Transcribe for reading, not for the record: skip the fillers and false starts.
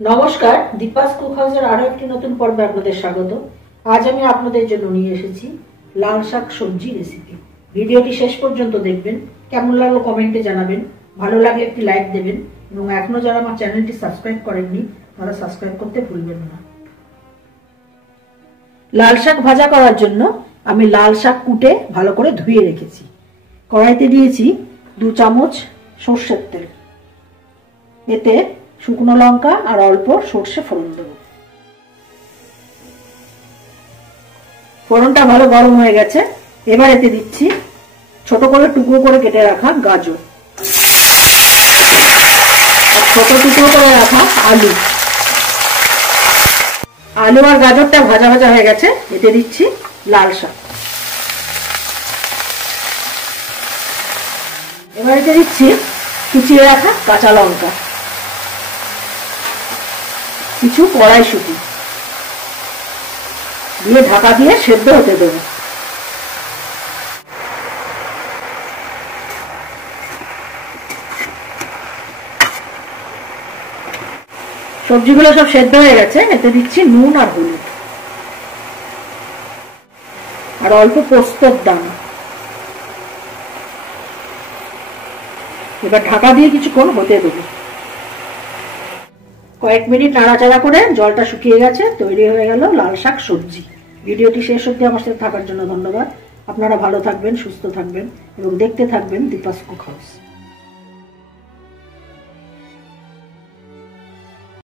নমস্কার, দীপাস কুক হাউসের আরো একটি নতুন পর্বে আপনাদের স্বাগত। আজ আমি আপনাদের জন্য নিয়ে এসেছি লাল শাক সবজি রেসিপি। ভিডিওটি শেষ পর্যন্ত দেখবেন, কেমন লাগলো কমেন্টে জানাবেন, ভালো লাগলে একটি লাইক দেবেন এবং এখনো যারা আমার চ্যানেলটি সাবস্ক্রাইব করেননি তারা সাবস্ক্রাইব করতে ভুলবেন না। লাল শাক ভাজা করার জন্য আমি লাল শাক কুটে ভালো করে ধুয়ে রেখেছি। কড়াইতে দিয়েছি 2 চামচ সর্ষের তেল, এতে শুকনো লঙ্কা আর অল্প সর্ষে ফোড়ন দেব। ফোড়নটা ভালো গরম হয়ে গেছে, এবার এতে দিচ্ছি ছোট করে টুকরো করে কেটে রাখা গাজর আর ছোট টুকরো করে রাখা আলু। আলু আর গাজরটা ভাজা ভাজা হয়ে গেছে, এতে দিচ্ছি লাল শাক। এবার এতে দিচ্ছি কুচিয়ে রাখা কাঁচা লঙ্কা, কিছু কড়াইশুঁটি দিয়ে ঢাকা দিয়ে সেদ্ধ হতে দেব। সবজিগুলো সব সেদ্ধ হয়ে গেছে, এতে দিচ্ছি নুন আর হলুদ আর অল্প পোস্তর দানা। এবার ঢাকা দিয়ে কিছুক্ষণ হতে দেব। কয়েক মিনিট নাড়াচাড়া করে জলটা শুকিয়ে গেছে, তৈরি হয়ে গেল লাল শাক সবজি। ভিডিওটি শেষ অবধি আমার সাথে থাকার জন্য ধন্যবাদ। আপনারা ভালো থাকবেন, সুস্থ থাকবেন এবং দেখতে থাকবেন দীপাস কুক হাউস।